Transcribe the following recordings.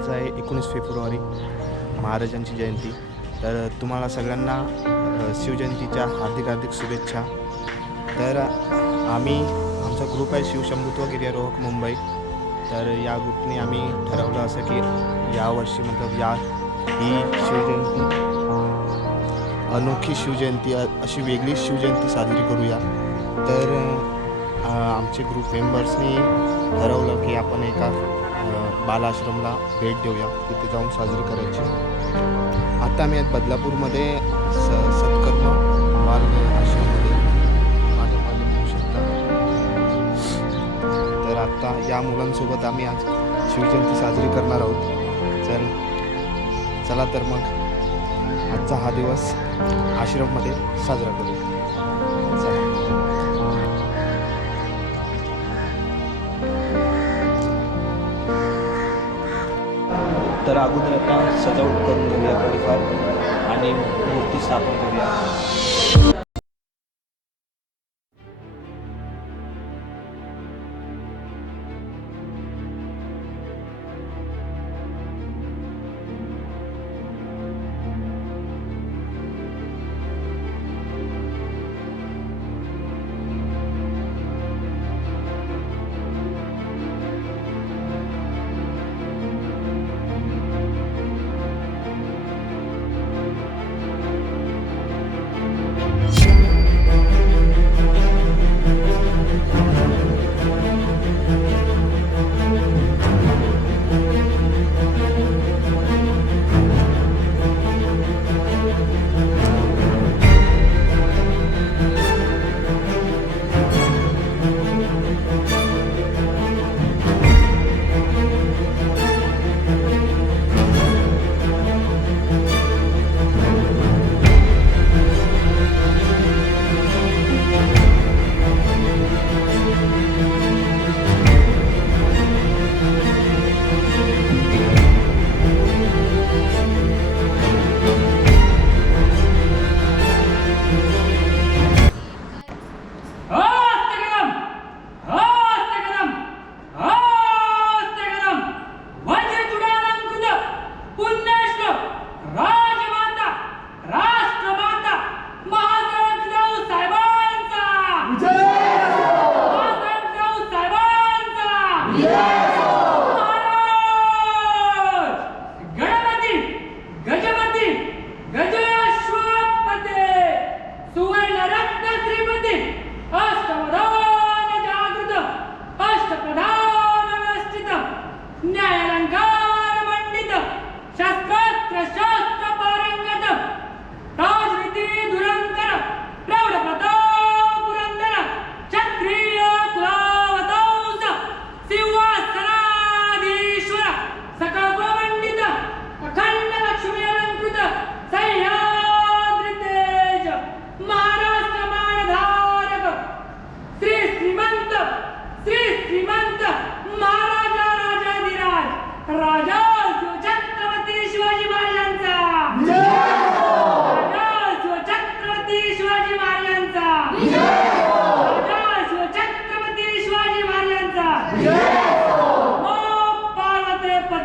आज आहे एकोणीस फेब्रुवारी महाराजांची जयंती. तर तुम्हाला सगळ्यांना शिवजयंतीच्या हार्दिक हार्दिक शुभेच्छा. तर आम्ही आमचा ग्रुप आहे शिवशंभुत्व गिर्यारोहक मुंबई. तर या ग्रुपने आम्ही ठरवलं असं की यावर्षी मतलब या ही शिवजयंती अनोखी शिवजयंती अशी वेगळी शिवजयंती साजरी करूया. तर आमचे ग्रुप मेंबर्सनी ठरवलं की आपण एका बालाश्रमला भेट देऊया. तिथे जाऊन साजरी करायची. आता मी आहेत बदलापूरमध्ये स सत्कर्म बाल आश्रममध्ये माझ्या मागे बघू शकता. तर आत्ता या मुलांसोबत आम्ही आज शिवजयंती साजरी करणार आहोत. चल चला तर मग आजचा हा दिवस आश्रममध्ये साजरा करू अगोदर आता सजावट करून घेऊया थोडीफार आणि मूर्ती स्थापन करूया.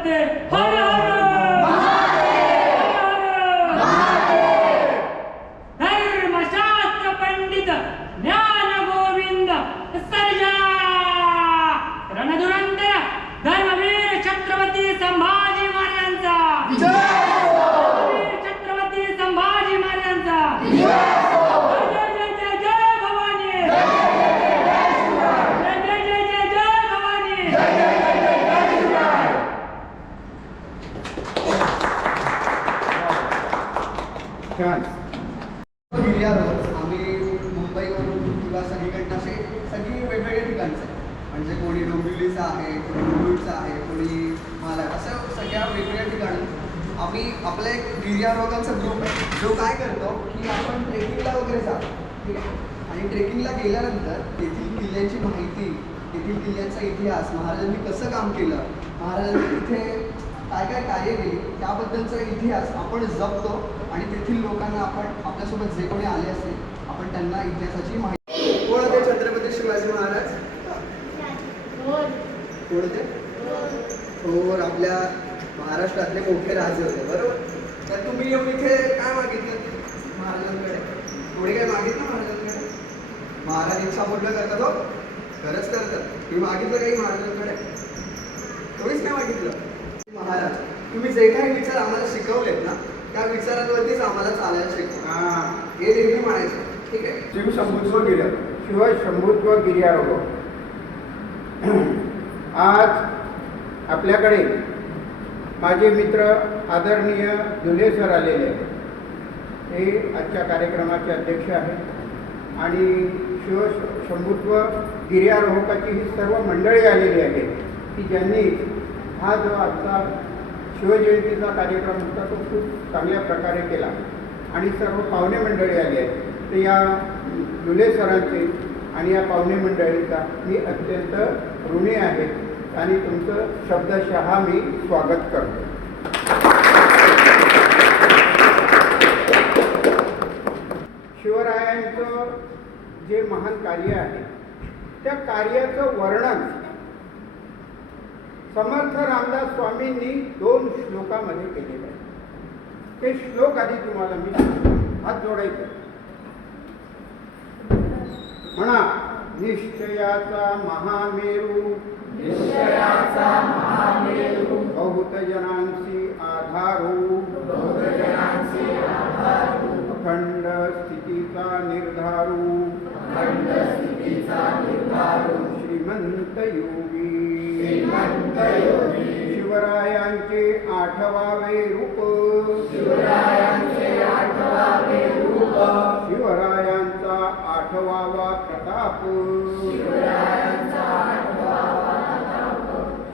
madde. Hayır. गिर्यारोहण आम्ही मुंबईवरून किंवा सगळीकडनं असे सगळी वेगवेगळ्या ठिकाणचे म्हणजे कोणी डोंबिवलीचं आहे कोणी मुलुडचं आहे कोणी माला असं सगळ्या वेगवेगळ्या ठिकाणी. आम्ही आपला एक गिर्यारोहकांचा ग्रुप आहे. जो काय करतो की आपण ट्रेकिंगला वगैरे जातो. ठीक आहे? आणि ट्रेकिंगला गेल्यानंतर तेथील किल्ल्यांची माहिती तेथील किल्ल्यांचा इतिहास महाराजांनी कसं काम केलं महाराजांनी तिथे काय काय कार्य केली त्याबद्दलचा इतिहास आपण जपतो. आणि तेथील लोकांना आपण आपल्यासोबत जे कोणी आले असतील आपण त्यांना इतिहासाची माहिती कोण होते छत्रपती शिवाजी महाराज? कोणते थोर आपल्या महाराष्ट्रातले मोठे राजे होते बरोबर? तर तुम्ही येऊन इथे काय मागितलं? महाराजांकडे. कोणी काय मागितलं महाराजांकडे? महाराज इच्छा पूर्ण करतात हो. खरंच करतात. मी मागितलं काही महाराजांकडे? कोणीच नाही मागितलं. महाराज तुम्ही जे काही विचार आम्हाला शिकवलेत ना त्या विचारांवरतीच आम्हाला चालायला शिकवा हे. नेहमी म्हणायचं. ठीक आहे. शिव शंभुत्व गिर्या शिव शंभुत्व गिर्यारोहण आज आपल्याकडे माझे मित्र आदरणीय दुले सर आलेले आहेत. ते आजच्या कार्यक्रमाचे अध्यक्ष आहेत. आणि शिव शंभुत्व गिर्यारोहकाची ही सर्व मंडळी आलेली आहेत की ज्यांनी हा जो आजचा शिवजयंतीचा कार्यक्रम होता तो खूप चांगल्या प्रकारे केला. आणि सर्व पाहुणे मंडळी आली आहेत. तर या जुले सरांचे आणि या पाहुणे मंडळीचा मी अत्यंत ऋणी आहे आणि तुमचं शब्दशः मी स्वागत करतो. शिवरायांचं जे महान कार्य आहे त्या कार्याचं वर्णन समर्थ रामदास स्वामींनी दोन श्लोकामध्ये केलेलं आहे ते श्लोक आधी तुम्हाला मी. हात जोडायचे. म्हणा निश्चयाचा महामेरू. निश्चयाचा महामेरू. बहुत जनांशी आधारू. बहुत जनांशी आधारू. अखंड स्थितीचा निर्धारू. अखंड स्थितीचा निर्धारू. श्रीमंत योगी. शिवरायांचे आठवावे रूप। शिवरायांचे आठवावे रूप। शिवरायांचा आठवावा प्रताप।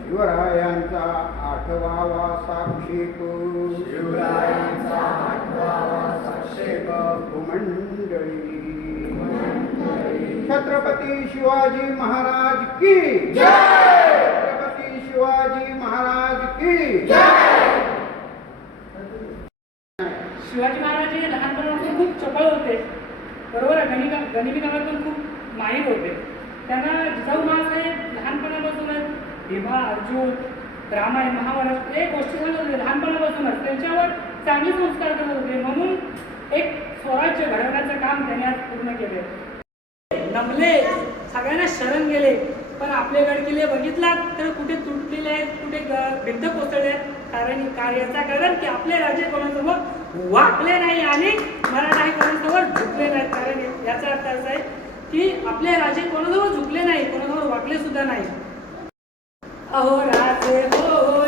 शिवरायांचा आठवावा साक्षेप। शिवरायांचा आठवावा साक्षेप। मंडळी छत्रपती शिवाजी महाराज की छत्रपती शिवाजी महाराज की शिवाजी महाराज हे लहानपणापासून खूप चपळ होते. बरोबर आहे गणिका गणिमी कामात पण खूप माहीर होते. त्यांना जिजाऊ महासाहेब लहानपणापासूनच भीमा अर्जुन रामायण महाभारत हे गोष्टी सांगत होते. लहानपणापासूनच. त्यांच्यावर चांगले संस्कार करत होते. म्हणून एक स्वराज्य घडवण्याचं काम त्यांनी आज पूर्ण केले नमले! सगळ्यांना शरण गेले. पण आपले गडकिल्ले बघितलात तर कुठे तुटलेले आहेत कुठे भिंत कोसळले आहेत. कारण याचा कारण की आपले राजे कोणासमोर वाकले नाही आणि मराठाही कोणासमोर झुकले नाहीत. कारण याचा अर्थ असा आहे की आपले राजे कोणासमोर झुकले नाही कोणासमोर वाकले सुद्धा नाही. अहो राजे हो हो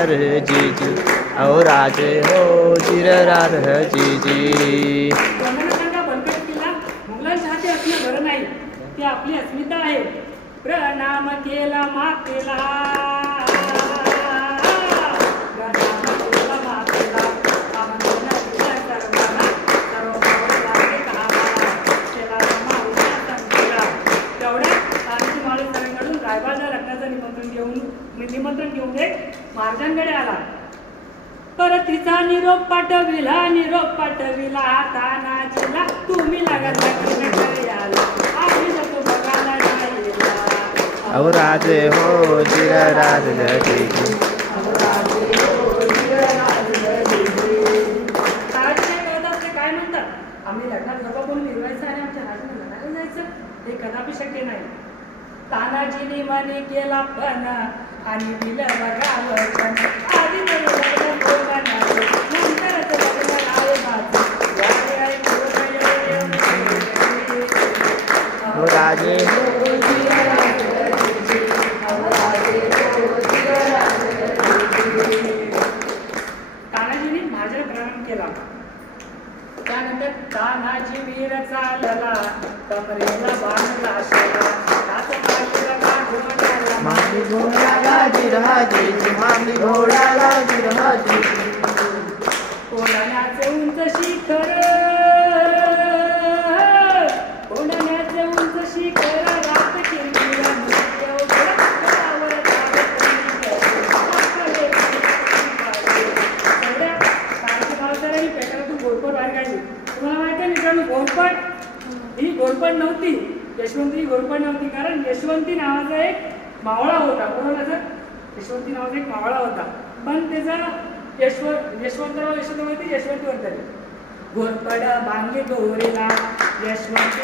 र जी जी। अहो राजे हो जिररार जीजी जी जी। किल्ला नाही. ती आपली अस्मिता आहे. प्रणाम केला मातेला तेवढ्या केला. मातेला. आमंत्रण दिलं रायबाच्या लग्नाचं निमंत्रण घेऊन निमंत्रण घेऊन एक महाराजांकडे आला. परतीचा निरोप पाठविला निरोप पाठविला. तानाजीला तुम्ही लागत औ राजे हो जीजी तानाजी काय करतात ते काय म्हणतात? आम्ही लग्नात गप्पा कोण मिरवायचं आणि आमच्या राजाने लग्नाला जायचं. हे कदापि शक्य नाही. तानाजीने मने केला पण. आणि दिलं बघा वचन आधी तर लग्न दोघांनाचं, नंतरच लग्न लावण्याचं. वारे ऐकू औ राजे घोरपड ही घोरपड नव्हती. यशवंती ही घोरपड नव्हती. कारण यशवंती नावाचा एक मावळा होता. बरोबर सर? यशवंती नावाचा एक मावळा होता. पण त्याचा यशव यशवंतराव यशवंत माहिती यशवंत वर्धन घोरपड बांगे गोरेला यशवंत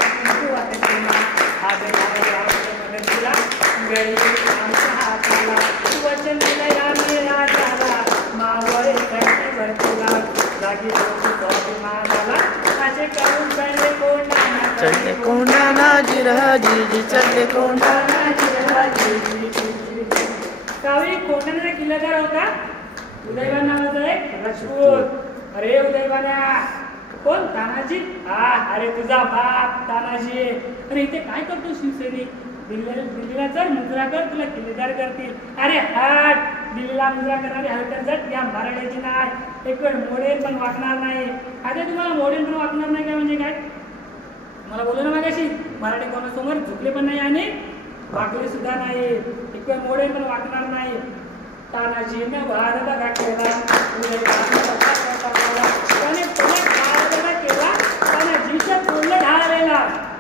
वाटला वचन दिलं या मेला झाला मावळे करते जागी माला कोंडाणा चढले कोंडाणा जिरहाजी जी चढले कोंडाणा गावी कोंढाण्याचा किल्लेदार होता? उदयवान नावाचा एक? राजपूत. अरे उदयवान्या कोण? तानाजी? हा अरे तुझा बाप तानाजी. अरे इथे काय करतो शिवसैनिक? दिल्लीला दिल्लीला जर मुजरा कर तुला किल्लेदार करतील. अरे हट! दिल्लीला मुजरा करणारे हलकर जट या मराठ्याची नाही एक वेळ मोडेल पण वाकणार नाही आता तुम्हाला मोडेल पण वाकणार नाही काय म्हणजे काय? मला बोलू ना मागाशी मराठी कोणासमोर झुकले पण नाही आणि वाकले सुद्धा नाही एक वेळ मोडेल पण वाकणार नाही तानाजी वार भारत केला केला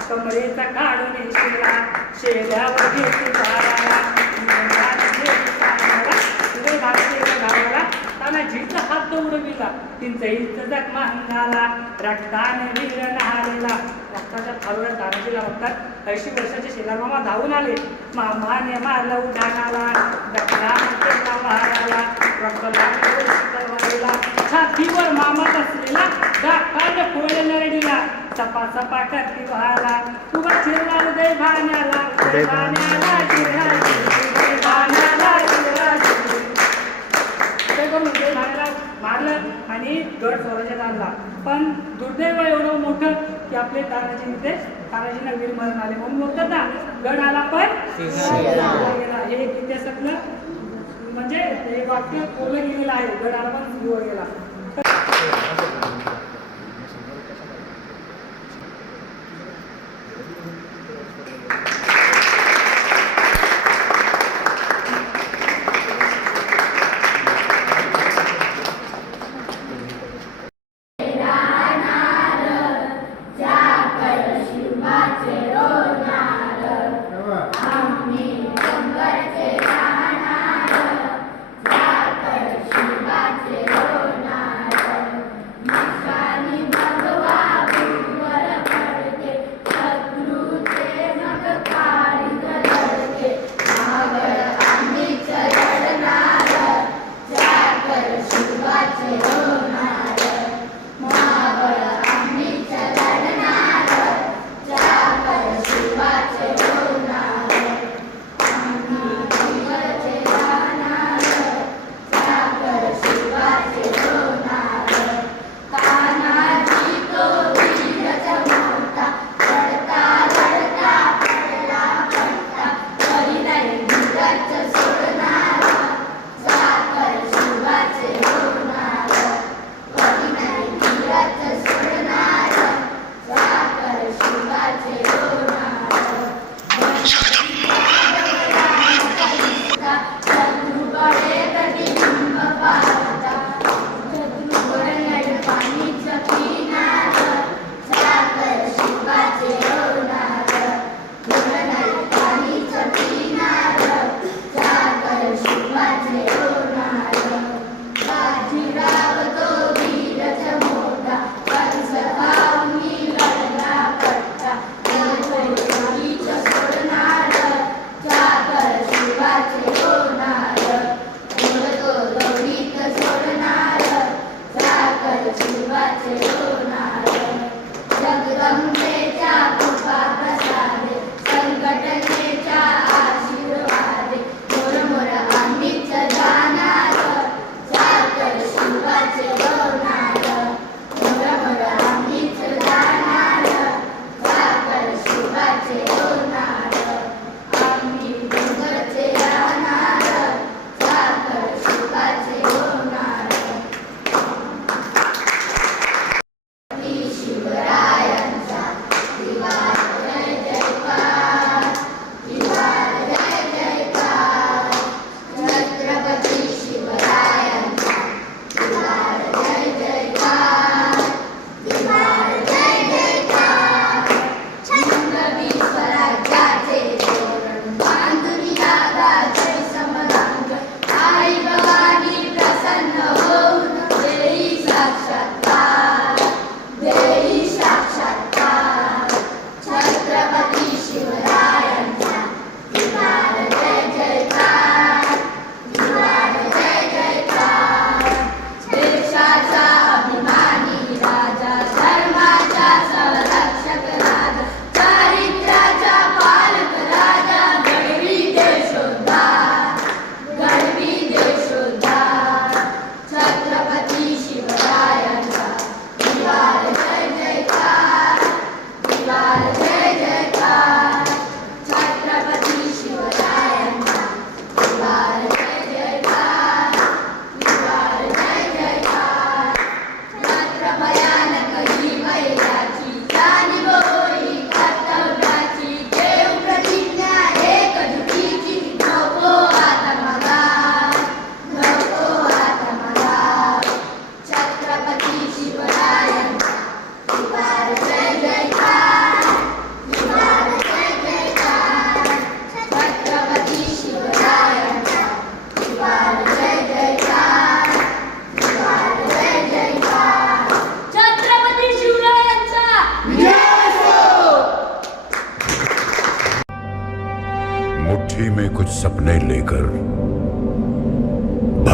कमरेचा काढून शिरला शेल्यावर घेतली झाडाला उदय भानच्या गावाला तानाजीचा हात तो उडविला तिचा इस्त जखमा अंगाला रक्ताने वीर नहालेला रक्ताच्या थारोळ्या तानाजीला बघतात ऐंशी वर्षाचे शेलार मामा धावून आले. मामाने मारला उठाणाला रक्ताने माराला रक्त लागलं शिकवायला छातीवर मामा सपा करती व्हायला. उभा चिरला उदय भाण्याला. उदय भाण्याला उदय भाण्याला जिरहाजी. ते करून ते भाण्याला मारलं आणि गड स्वराज्यात आणला पण दुर्दैव एवढं मोठं की आपले तानाजी इथे तानाजीला वीर मरण आले म्हणून बोलतात ना गड आला पण गेला. हे इतिहासातलं म्हणजे हे वाक्य बोललं गेलेलं आहे. गड आला पण गेला.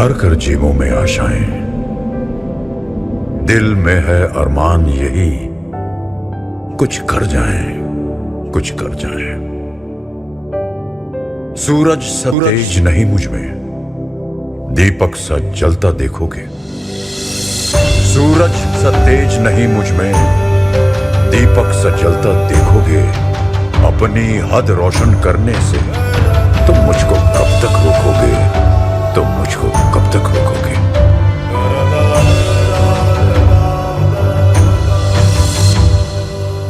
भर कर जेबों में आशाएँ। दिल में है अरमान यही, कुछ कर जाएँ, कुछ कर जाएँ। सूरज सा तेज नहीं मुझमें, दीपक सा जलता देखोगे। सूरज सा तेज नहीं मुझमें, दीपक सा जलता देखोगे। अपनी हद रोशन करने से तुम मुझको तक रोकोगे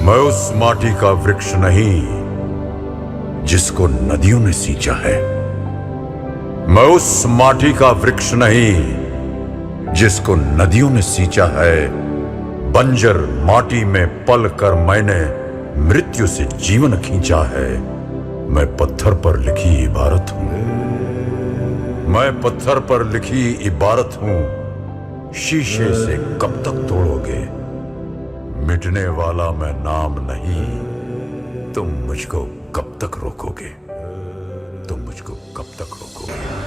मैं उस माटी का वृक्ष नहीं, जिसको नदियों ने सींचा है। मैं उस माटी का वृक्ष नहीं, जिसको नदियों ने सींचा है। बंजर माटी में पल कर मैंने मृत्यु से जीवन खींचा है। मैं पत्थर पर लिखी इबारत हूँ। मैं पत्थर पर लिखी इबारत हूँ। शीशे से कब तक तोड़ोगे? मिटने वाला मैं नाम नहीं। तुम मुझको कब तक रोकोगे? तुम मुझको कब तक रोकोगे?